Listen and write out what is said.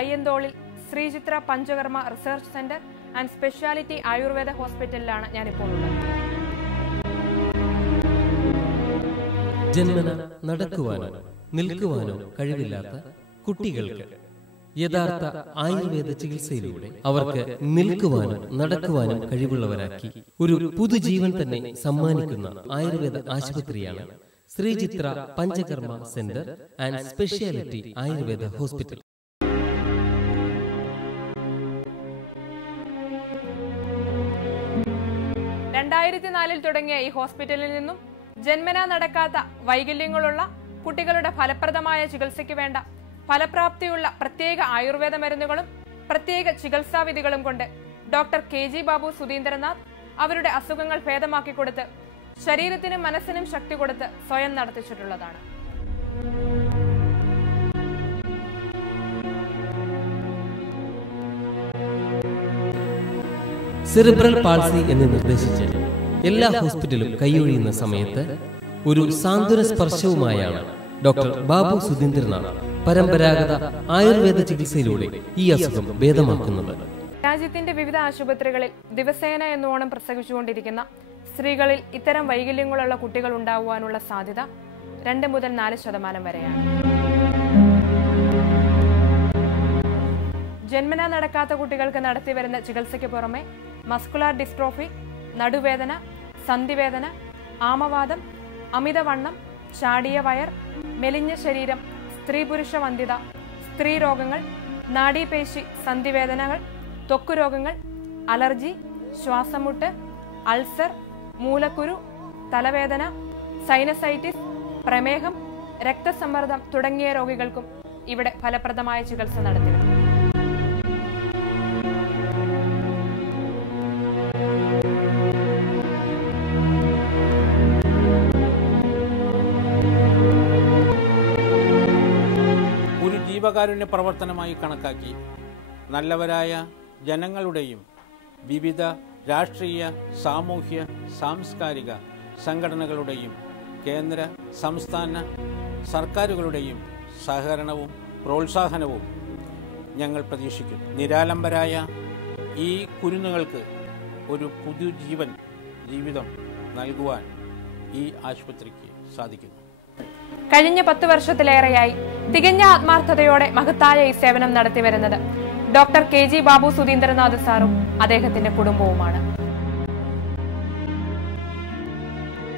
അയ്യന്തോളിൽ Sreechitra Panchakarma research centre and speciality Ayurveda ഹോസ്പിറ്റലിലാണ് ഞാനിപ്പോൾ ഉള്ളത്. ജന്മന നടക്കുവാനോ നിൽക്കുവാനോ കഴിവില്ലാത്ത കുട്ടികൾക്ക് യഥാർത്ഥ ആയുർവേദ ചികിത്സയിലൂടെ അവർക്ക് നിൽക്കുവാനും നടക്കുവാനും കഴിവുള്ളവരാക്കി ഒരു പുതുജീവൻ തന്നെ സമ്മാനിക്കുന്ന ആയുർവേദ ആശുപത്രിയാണ് Sreechitra Panchakarma centre and speciality Ayurveda hospital. തുടങ്ങിയ ഈ ഹോസ്പിറ്റലിൽ നിന്നും ജന്മനാ നടക്കാത്ത വൈകല്യങ്ങളുള്ള കുട്ടികളുടെ ഫലപ്രദമായ ചികിത്സയ്ക്ക് വേണ്ട ഫലപ്രാപ്തിയുള്ള പ്രത്യേക ആയുർവേദ മരുന്നുകളും പ്രത്യേക ചികിത്സാവിധികളും കൊണ്ട് ഡോക്ടർ KG ബാബു സുധീന്ദ്രനാഥ് അവരുടെ അസുഖങ്ങൾ ഭേദമാക്കി കൊടുത്ത് ശരീരത്തിനും മനസ്സിനും ശക്തി കൊടുത്ത് സ്വയം നടത്തിച്ചിട്ടുള്ളതാണ്. സെറിബ്രൽ പാൾസി എന്ന് നിർദ്ദേശിച്ച് എല്ലാ ഹോസ്പിറ്റലും കൈയൊഴിയുന്ന സമയത്ത് ഒരു സാന്ത്വന സ്പർശവുമായാണ് ഡോക്ടർ ബാബു സുധീന്ദ്രനാഥ് പരമ്പരാഗത ആയുർവേദ ചികിത്സയിലൂടെ ഈ അസുഖം ഭേദമാക്കുന്നത്. രാജ്യത്തിന്റെ വിവിധ ആശുപത്രികളിൽ ദിവസേന എന്നോണം പ്രസവിച്ചുകൊണ്ടിരിക്കുന്ന സ്ത്രീകളിൽ ഇത്തരം വൈകല്യങ്ങളുള്ള കുട്ടികൾ ഉണ്ടാകുവാനുള്ള സാധ്യത 2 മുതൽ 4% വരെയാണ്. ജന്മനാ നടക്കാത്ത കുട്ടികൾക്ക് നടത്തിവരുന്ന ചികിത്സയ്ക്ക് പുറമെ മസ്കുലാർ ഡിസ്ട്രോഫി, നടുവേദന, സന്ധിവേദന, ആമവാദം, അമിതവണ്ണം, ചാടിയ വയർ, മെലിഞ്ഞ ശരീരം, സ്ത്രീ പുരുഷ വന്ധ്യത, സ്ത്രീ രോഗങ്ങൾ, നാഡീപേശി സന്ധിവേദനകൾ, ത്വക്കുരോഗങ്ങൾ, അലർജി, ശ്വാസമുട്ട്, അൾസർ, മൂലക്കുരു, തലവേദന, സൈനസൈറ്റിസ്, പ്രമേഹം, രക്തസമ്മർദ്ദം തുടങ്ങിയ രോഗികൾക്കും ഇവിടെ ഫലപ്രദമായ ചികിത്സ നടത്തിവരുന്നു. ജീവകാരുണ്യ പ്രവർത്തനമായി കണക്കാക്കി നല്ലവരായ ജനങ്ങളുടെയും വിവിധ രാഷ്ട്രീയ, സാമൂഹ്യ, സാംസ്കാരിക സംഘടനകളുടെയും കേന്ദ്ര സംസ്ഥാന സർക്കാരുകളുടെയും സഹകരണവും പ്രോത്സാഹനവും ഞങ്ങൾ പ്രതീക്ഷിക്കുന്നു. നിരാലംബരായ ഈ കുരുന്നുകൾക്ക് ഒരു ജീവിതം നൽകുവാൻ ഈ ആശുപത്രിക്ക് സാധിക്കുന്നു. കഴിഞ്ഞ 10 വർഷത്തിലേറെയായി തികഞ്ഞ ആത്മാർത്ഥതയോടെ മഹത്തായ ഈ സേവനം നടത്തിവരുന്നത് ഡോക്ടർ KG ബാബു സുധീന്ദ്രനാഥ് സാറും അദ്ദേഹത്തിന്റെ കുടുംബവുമാണ്.